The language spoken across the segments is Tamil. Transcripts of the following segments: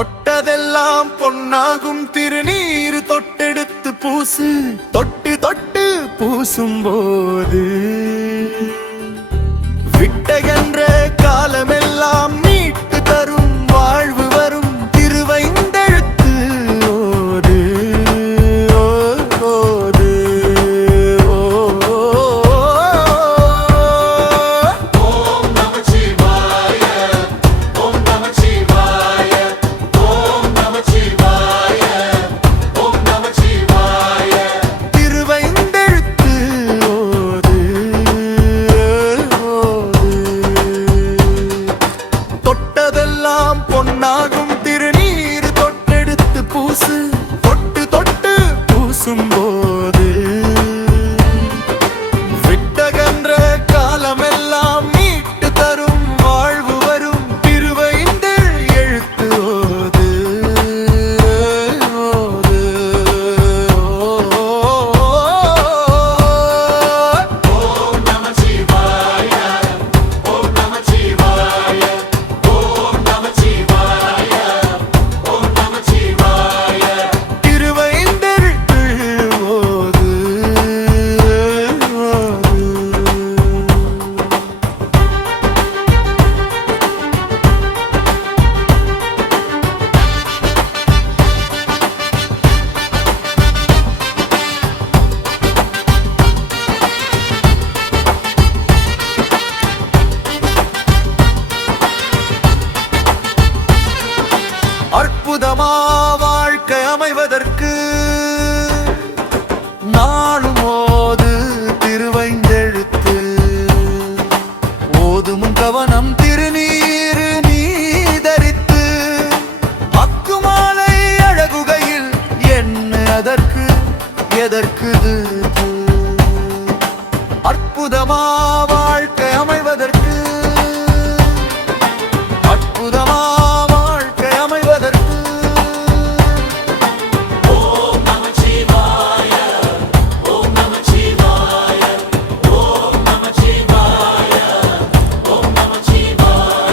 தொட்டதெல்லாம் பொன்னாகும் திருநீர் தொட்டெடுத்து பூசு தொட்டு தொட்டு பூசும் போது விட்டகன்ற காலமெல்லாம் மீட்டு தரும் வாழ்வு வரும் திருவைந்தெழுத்து ஓது ஓது ஓம் நமச்சிவாய ஓம் நமச்சிவாய ஓம் நமச்சிவாய ஓம் நமச்சிவாய திருவைந்தெழுத்து ஓது தொட்டதெல்லாம் பொன்னாகும் திருநீர் தொட்டெடுத்து பூசு தொட்டு தொட்டு பூசும் போது விட்டகன்ற காலமெல்லாம் மீட்டு தரும் வாழ்வு வரும் திருவைந்து எழுத்து ஓது ஓது ஓம் நமச்சிவாய ஓம் நமச்சிவாய ஓம் நமச்சிவாய ஓம் நமச்சிவாய திருவைந்தெழுத்து ஓது அற்புதமா வாழ்க்கை அமைவதற்கு நாளும் ஓது திருவைந்தெழுத்து ஓதும் கவனம் திருநீரு நீ தரித்து அக்குமாலை அழகுகையில் என்ன அதற்கு எதற்கு அற்புதமா வாழ்க்கை அமைவதற்கு அற்புதமா வாழ்க்கை அமைவதற்கு ஓம் நமச்சிவாய ஓம் நமச்சிவாய ஓம் நமச்சிவாய ஓம் நமச்சிவாய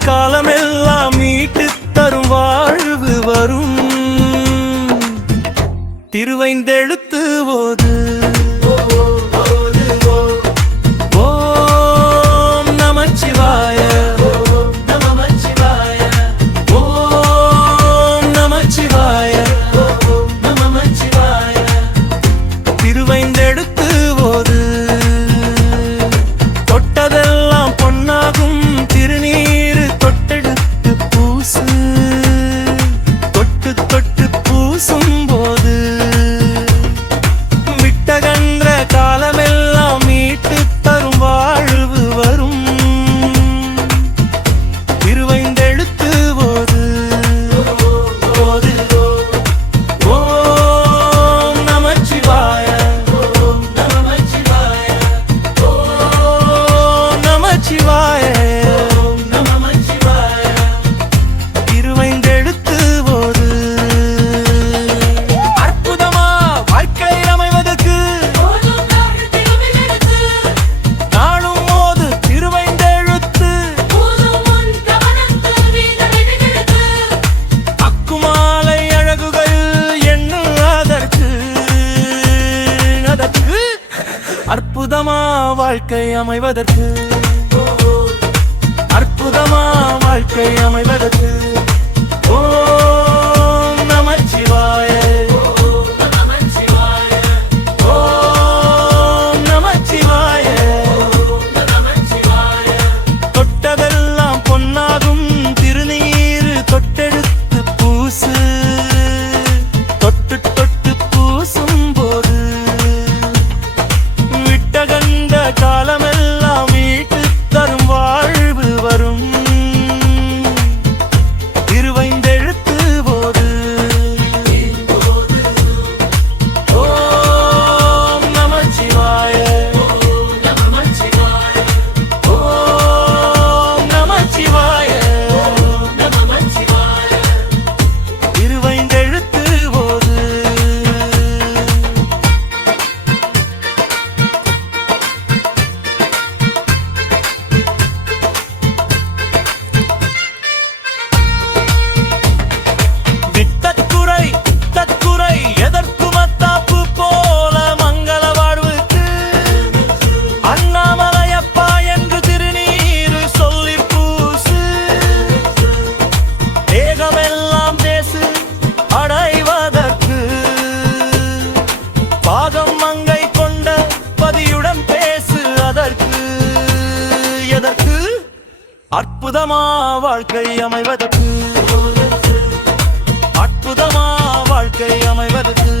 காலமெல்லாம் மீட்டு தரும் வாழ்வு வரும் திருவைந்தெழுத்து ஓது ஓம் நமச்சிவாய ஓம் நமச்சிவாய திருவைந்தெழுத்து ஓது தொட்டதெல்லாம் பொன்னாகும் திருநீரு தொட்டெடுத்து பூசு தொட்டு தொட்டு பூசும் போது விட்டகன்ற காலமெல்லாம் மீட்டு தரும் வாழ்வு வரும் திருவைந்தெழுத்து ஓது ஓது ஓம் நமச்சிவாய ஓம் நமச்சிவாய ஓம் நமச்சிவாய ஓம் நமச்சிவாய திருவைந்தெழுத்து ஓது அற்புதமா வாழ்க்கை அமைவதற்கு நாளும் ஓது திருவைந்தெழுத்து அக்குமாலை அழகுகள் எண்ணு அதற்கு அற்புதமா வாழ்க்கை அமைவதற்கு அற்புதமா வாழ்க்கை அமைவதற்கு ஓம் நமச்சிவாய ஓம் நமச்சிவாய தொட்டதெல்லாம் பொன்னாகும் திருநீரு தொட்டெடுத்து பூசு தொட்டு தொட்டு பூசும் போது விட்டகண்ட காலமெல்லாம் மீட்டு தரும் வாழ்வு வரும் திருவைந்தெழுத்து போது ஓம் நமச்சிவாய ஓம் நமச்சிவாய திருவைந்தெழுத்து போது விட்டக்குறை தக்குறை எதற்கு மத்தாப்பு போல மங்கள வாழ்வுக்கு அண்ணாமலையப்பா என்று திருநீரு சொல்லி பூசு தேகமெல்லாம் பேசு அடைவதற்கு பாகம் மங்கை கொண்ட பதியுடன் பேசு அதற்கு எதற்கு அற்புதமா வாழ்க்கை அமைவதற்கு அற்புதமா வாழ்க்கை அமைவதற்கு